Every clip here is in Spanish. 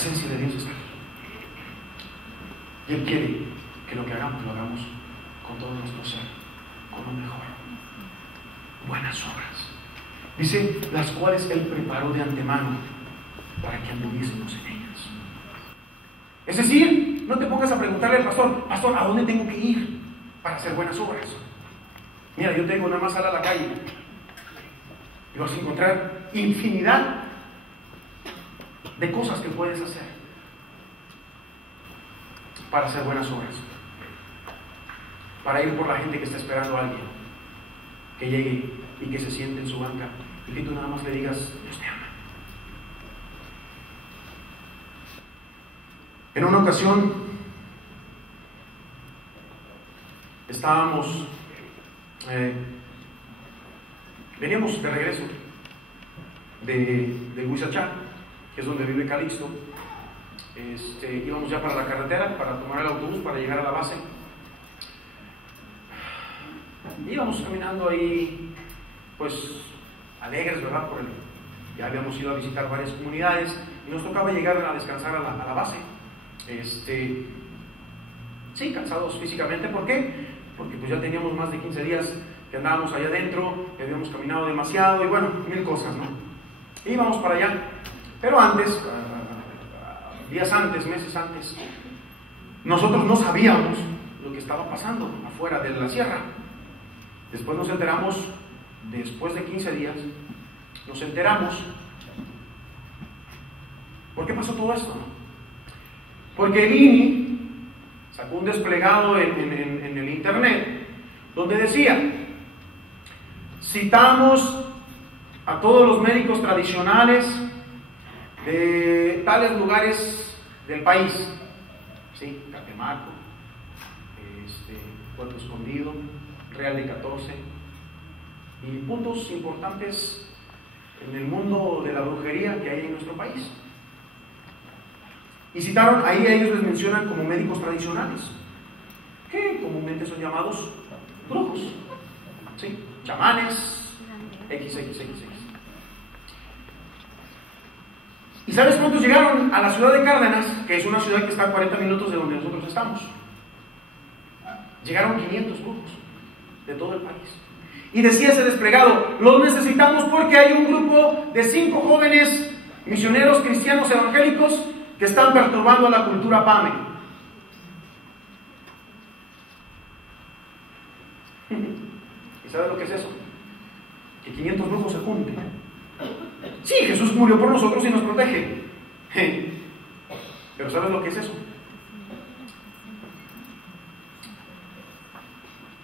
presencia de Dios está aquí. Y Él quiere que lo que hagamos, lo hagamos con todo nuestro ser, con lo mejor. Buenas obras. Dice, las cuales Él preparó de antemano para que anduviésemos en ellas. Es decir, no te pongas a preguntarle al pastor, pastor, ¿a dónde tengo que ir para hacer buenas obras? Mira, yo tengo nada más sal a la calle y vas a encontrar infinidad de cosas que puedes hacer para hacer buenas obras, para ir por la gente que está esperando a alguien que llegue y que se siente en su banca y que tú nada más le digas, Dios te ama. En una ocasión estábamos, veníamos de regreso de Huizachá, que es donde vive Calixto. Íbamos ya para la carretera para tomar el autobús para llegar a la base. Íbamos caminando ahí, pues alegres, ¿verdad? Ya habíamos ido a visitar varias comunidades y nos tocaba llegar a descansar a la base. Sí, cansados físicamente. ¿Por qué? Porque pues ya teníamos más de 15 días que andábamos allá adentro, que habíamos caminado demasiado y bueno, mil cosas, ¿no? Íbamos para allá. Pero antes, días antes, meses antes, nosotros no sabíamos lo que estaba pasando afuera de la sierra. Después nos enteramos, después de 15 días, nos enteramos. ¿Por qué pasó todo esto? Porque el INI sacó un desplegado en el internet donde decía, citamos a todos los médicos tradicionales de tales lugares del país, ¿sí? Catemaco, Puerto Escondido, Real de 14 y puntos importantes en el mundo de la brujería que hay en nuestro país. Y citaron, ahí ellos les mencionan como médicos tradicionales, que comúnmente son llamados brujos, ¿sí? Chamanes, XXXX. ¿Y sabes cuántos llegaron a la ciudad de Cárdenas, que es una ciudad que está a 40 minutos de donde nosotros estamos? Llegaron 500 brujos de todo el país. Y decía ese desplegado, los necesitamos porque hay un grupo de 5 jóvenes misioneros cristianos evangélicos que están perturbando a la cultura PAME. ¿Y sabes lo que es eso? Que 500 brujos se junten. Sí, Jesús murió por nosotros y nos protege. Pero ¿sabes lo que es eso?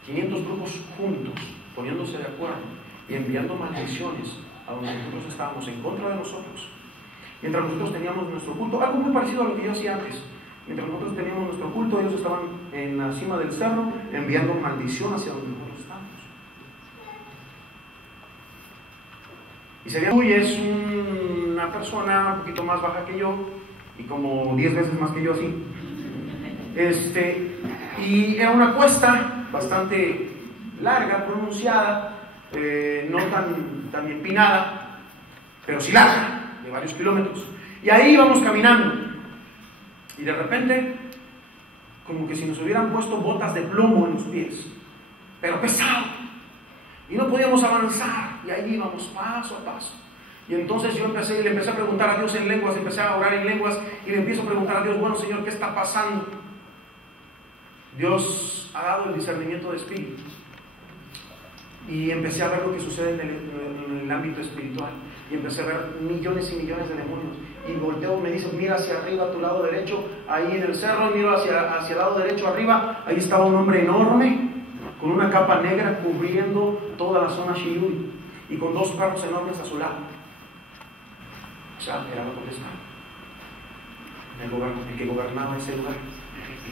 500 brujos juntos, poniéndose de acuerdo y enviando maldiciones a donde nosotros estábamos en contra de nosotros. Mientras nosotros teníamos nuestro culto, algo muy parecido a lo que yo hacía antes. Mientras nosotros teníamos nuestro culto, ellos estaban en la cima del cerro enviando maldición hacia donde nosotros estábamos. Y se ve, es una persona un poquito más baja que yo y como 10 veces más que yo así. Y era una cuesta bastante larga, pronunciada, no tan empinada, pero sí larga, de varios kilómetros. Y ahí íbamos caminando. Y de repente, como que si nos hubieran puesto botas de plomo en los pies, pero pesado. Y no podíamos avanzar. Y ahí íbamos paso a paso. Y entonces yo le empecé a preguntar a Dios en lenguas, empecé a orar en lenguas y le empiezo a preguntar a Dios, bueno Señor, ¿qué está pasando? Dios ha dado el discernimiento de espíritu. Y empecé a ver lo que sucede en el ámbito espiritual. Y empecé a ver millones y millones de demonios. Y volteo, me dice, mira hacia arriba a tu lado derecho, ahí en el cerro, y miro hacia el lado derecho arriba, ahí estaba un hombre enorme, con una capa negra cubriendo toda la zona Shirui, y con 2 carros enormes a su lado. O sea, era la potestad, el que gobernaba ese lugar,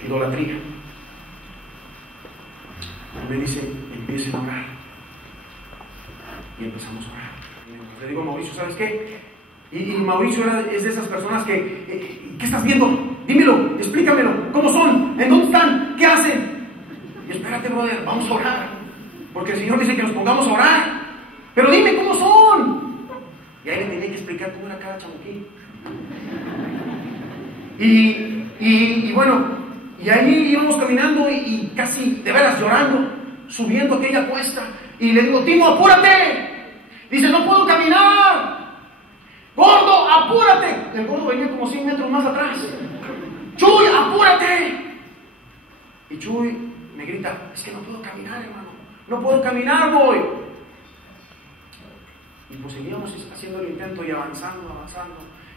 idolatría. Y me dice, empiecen a orar. Y empezamos a orar. Y le digo a Mauricio, ¿sabes qué? Y Mauricio es de esas personas que, ¿qué estás viendo? Dímelo, explícamelo, ¿cómo son? ¿En dónde están? ¿Qué hacen? Y espérate, brother, vamos a orar. Porque el Señor dice que nos pongamos a orar. Pero dime cómo son. Y ahí le tenía que explicar cómo era cada chamuquín. Y bueno, y ahí íbamos caminando y casi de veras llorando, subiendo aquella cuesta. Y le digo, Timo, apúrate. Dice, no puedo caminar. Gordo, apúrate. El gordo venía como 100 metros más atrás. Chuy, apúrate. Y Chuy me grita, es que no puedo caminar, hermano. No puedo caminar, voy. Y pues seguíamos haciendo el intento y avanzando.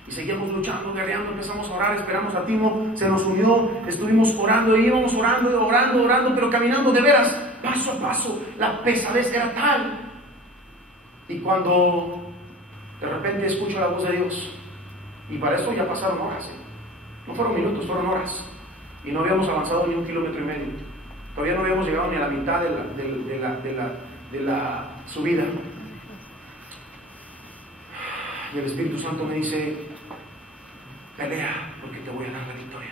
Y seguíamos luchando, guerreando, empezamos a orar, esperamos a Timo, se nos unió, estuvimos orando, y íbamos orando, pero caminando de veras, paso a paso. La pesadez era tal. Y cuando de repente escucho la voz de Dios, y para eso ya pasaron horas, no fueron minutos, fueron horas, y no habíamos avanzado ni 1,5 kilómetros, todavía no habíamos llegado ni a la mitad de la subida. Y el Espíritu Santo me dice, pelea, porque te voy a dar la victoria.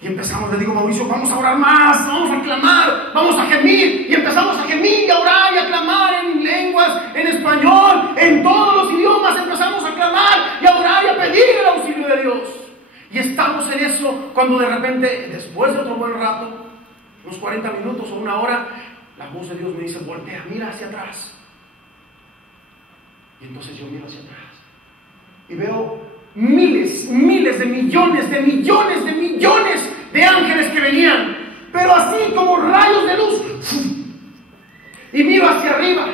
Y empezamos, le digo, Mauricio, vamos a orar más, vamos a clamar, vamos a gemir. Y empezamos a gemir y a orar y a clamar en lenguas, en español, en todos los idiomas. Empezamos a clamar y a orar y a pedir el auxilio de Dios. Y estamos en eso cuando de repente, después de otro buen rato, unos 40 minutos o 1 hora, la voz de Dios me dice, voltea, mira hacia atrás. Y entonces yo miro hacia atrás y veo miles de millones de ángeles que venían, pero así como rayos de luz. Y miro hacia arriba,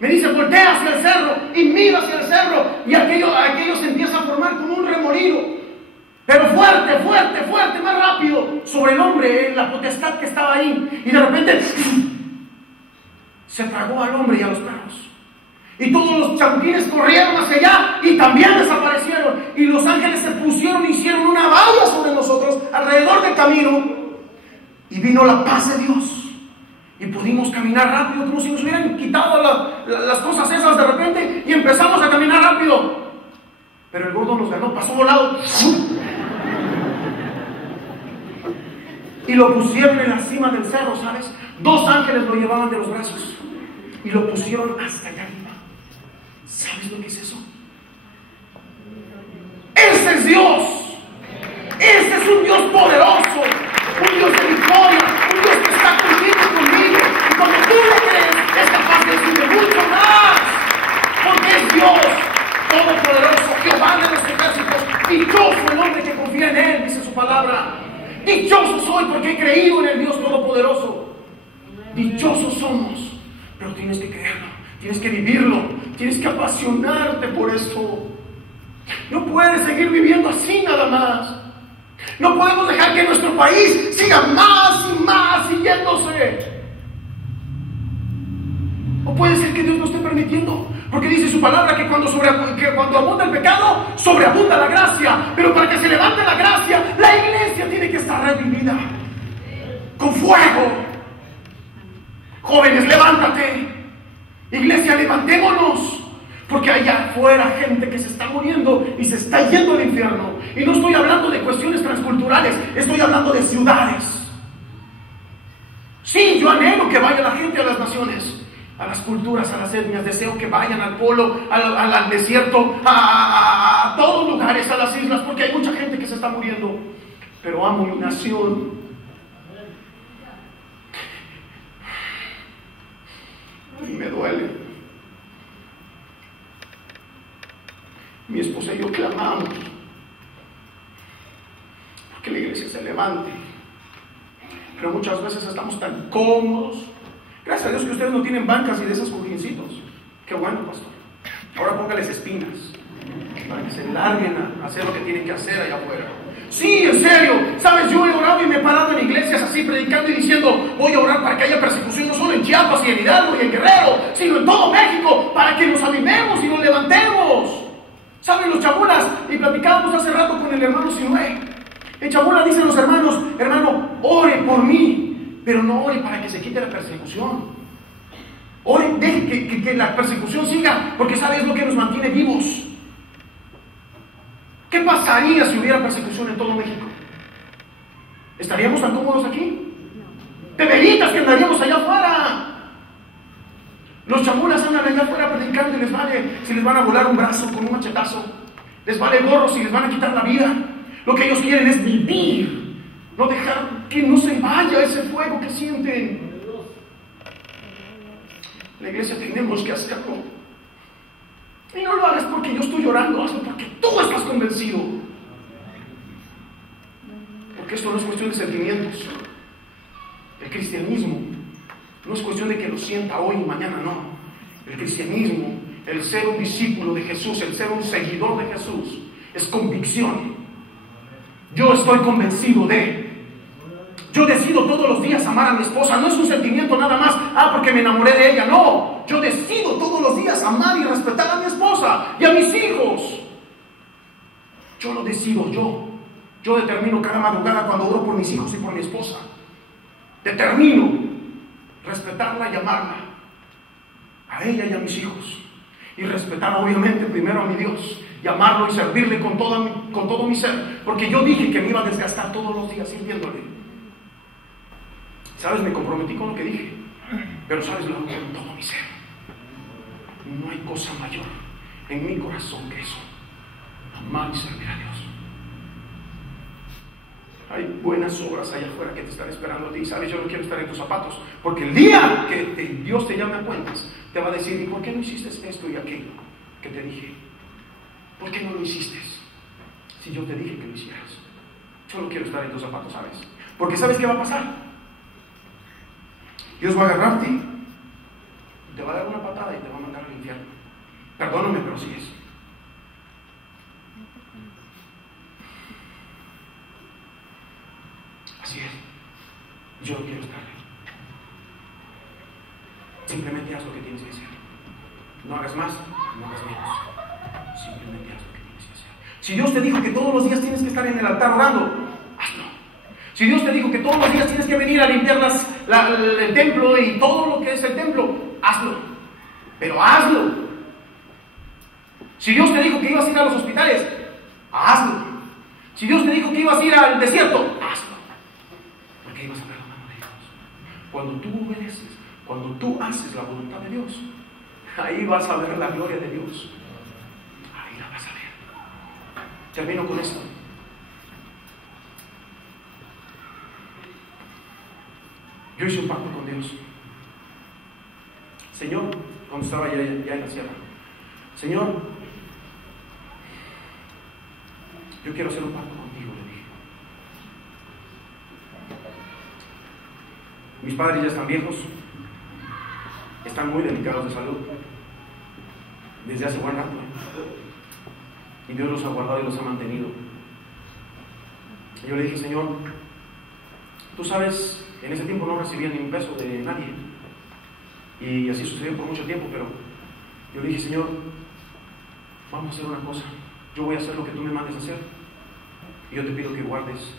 me dice, voltea hacia el cerro, y miro hacia el cerro, y aquello se empieza a formar como un remolino, pero fuerte, más rápido, sobre el hombre, en la potestad que estaba ahí. Y de repente se tragó al hombre y a los perros. Y todos los chapulines corrieron hacia allá y también desaparecieron. Y los ángeles se pusieron, hicieron una valla sobre nosotros alrededor del camino. Y vino la paz de Dios. Y pudimos caminar rápido, como si nos hubieran quitado las cosas esas de repente. Y empezamos a caminar rápido. Pero el gordo nos ganó, pasó volado. Y lo pusieron en la cima del cerro, ¿sabes? 2 ángeles lo llevaban de los brazos. Y lo pusieron hasta allá arriba. ¿Sabes lo que es eso? Ese es Dios. Ese es un Dios poderoso, un Dios de victoria, un Dios que está conmigo. Y cuando tú le crees, es capaz de decirle mucho más, porque es Dios todopoderoso, Jehová de los ejércitos. Dichoso el hombre que confía en Él, dice su palabra. Dichoso soy porque he creído en el Dios todopoderoso. Dichosos somos, pero tienes que creerlo. Tienes que vivirlo, tienes que apasionarte por eso. No puedes seguir viviendo así nada más. No podemos dejar que nuestro país siga más y más yéndose. O puede ser que Dios no esté permitiendo, porque dice su palabra que cuando abunda el pecado, sobreabunda la gracia. Pero para que se levante la gracia, la iglesia tiene que estar revivida con fuego. Jóvenes, levántate. Iglesia, levantémonos, porque allá afuera gente que se está muriendo y se está yendo al infierno. Y no estoy hablando de cuestiones transculturales, estoy hablando de ciudades. Sí, yo anhelo que vaya la gente a las naciones, a las culturas, a las etnias. Deseo que vayan al polo, al desierto, a todos lugares, a las islas, porque hay mucha gente que se está muriendo. Pero amo mi nación. Y me duele. Mi esposa y yo clamamos porque la iglesia se levante, pero muchas veces estamos tan cómodos. Gracias a Dios que ustedes no tienen bancas y de esos cojincitos. Qué bueno, pastor. Ahora póngales espinas para que se larguen a hacer lo que tienen que hacer allá afuera. Sí, en serio. Sabes, yo he orado y me he parado en iglesias así predicando y diciendo, voy a orar para que haya persecución no solo en Chiapas y en Hidalgo y en Guerrero, sino en todo México, para que nos animemos y nos levantemos. ¿Saben los chamulas? Y platicábamos hace rato con el hermano Sinué. En chamula dicen los hermanos, hermano, ore por mí, pero no ore para que se quite la persecución. Ore, deje que la persecución siga, porque ¿sabes lo que nos mantiene vivos? ¿Qué pasaría si hubiera persecución en todo México? ¿Estaríamos tan cómodos aquí? De velitas que andaríamos allá afuera. Los chamulas andan allá afuera predicando y les vale si les van a volar un brazo con un machetazo. Les vale gorro si les van a quitar la vida. Lo que ellos quieren es vivir, no dejar que no se vaya ese fuego que sienten. La iglesia tenemos que hacerlo. Y no lo hagas porque yo estoy llorando, hazlo porque tú estás convencido. Porque esto no es cuestión de sentimientos. El cristianismo no es cuestión de que lo sienta hoy y mañana, no. El cristianismo, el ser un discípulo de Jesús, el ser un seguidor de Jesús, es convicción. Yo estoy convencido de. Yo decido todos los días amar a mi esposa. No es un sentimiento nada más, porque me enamoré de ella. No, yo decido todos los días amar y respetar a mi esposa y a mis hijos. Yo lo decido yo. Yo determino cada madrugada cuando oro por mis hijos y por mi esposa. Determino respetarla y amarla. A ella y a mis hijos. Y respetar obviamente primero a mi Dios. Y amarlo y servirle con todo mi ser. Porque yo dije que me iba a desgastar todos los días sirviéndole. ¿Sabes? Me comprometí con lo que dije. Pero ¿sabes? Lo hago con todo mi ser. No hay cosa mayor en mi corazón que eso. Amar y servir a Dios. Hay buenas obras allá afuera que te están esperando a ti. ¿Sabes? Yo no quiero estar en tus zapatos. Porque el día que Dios te llame a cuentas, te va a decir: ¿y por qué no hiciste esto y aquello que te dije? ¿Por qué no lo hiciste? Si yo te dije que lo hicieras. Yo no quiero estar en tus zapatos, ¿sabes? Porque ¿sabes qué va a pasar? Dios va a agarrarte, te va a dar una patada y te va a mandar al infierno. Perdóname, pero así es. Así es. Yo no quiero estar ahí. Simplemente haz lo que tienes que hacer. No hagas más, no hagas menos. Simplemente haz lo que tienes que hacer. Si Dios te dijo que todos los días tienes que estar en el altar orando, hazlo. Si Dios te dijo que todos los días tienes que venir a limpiar el templo y todo lo que es el templo, hazlo. Pero hazlo. Si Dios te dijo que ibas a ir a los hospitales, hazlo. Si Dios te dijo que ibas a ir al desierto, hazlo. Porque ibas a ver la mano de Dios. Cuando tú obedeces, cuando tú haces la voluntad de Dios, ahí vas a ver la gloria de Dios. Ahí la vas a ver. Termino con esto. Yo hice un pacto con Dios. Señor, cuando estaba ya en la sierra, Señor, yo quiero hacer un pacto contigo, le dije. Mis padres ya están viejos, están muy delicados de salud, desde hace buen rato, y Dios los ha guardado y los ha mantenido. Y yo le dije: Señor, tú sabes, en ese tiempo no recibía ni un peso de nadie. Y así sucedió por mucho tiempo, pero yo le dije: Señor, vamos a hacer una cosa. Yo voy a hacer lo que tú me mandes a hacer. Y yo te pido que guardes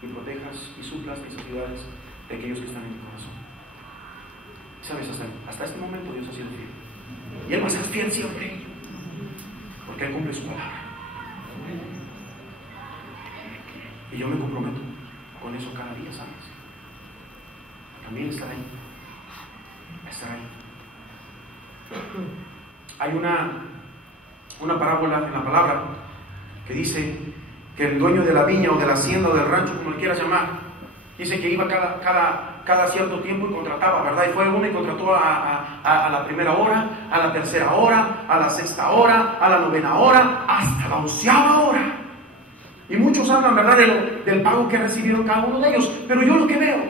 y protejas y suplas necesidades de aquellos que están en mi corazón. ¿Sabes? Hasta este momento Dios ha sido fiel. Y Él va a ser fiel siempre. Porque Él cumple su palabra. Y yo me comprometo con eso cada día, ¿sabes? También estar ahí. Estar ahí. Hay una parábola en la palabra que dice que el dueño de la viña o de la hacienda o del rancho, como le quieras llamar, dice que iba cada cierto tiempo y contrataba, ¿verdad? Y fue uno y contrató a la primera hora, a la tercera hora, a la sexta hora, a la novena hora, hasta la 11ª hora. Y muchos hablan, ¿verdad?, del pago que recibieron cada uno de ellos. Pero yo lo que veo,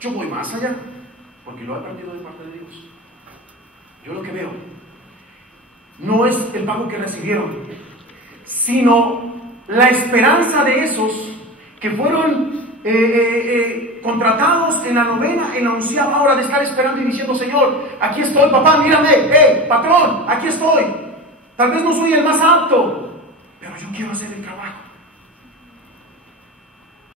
yo voy más allá, porque lo he aprendido de parte de Dios. Yo lo que veo no es el pago que recibieron, sino la esperanza de esos que fueron contratados en la novena, en la 11ª hora, de estar esperando y diciendo: Señor, aquí estoy, papá, mírame, patrón, aquí estoy. Tal vez no soy el más apto, pero yo quiero hacer el trabajo.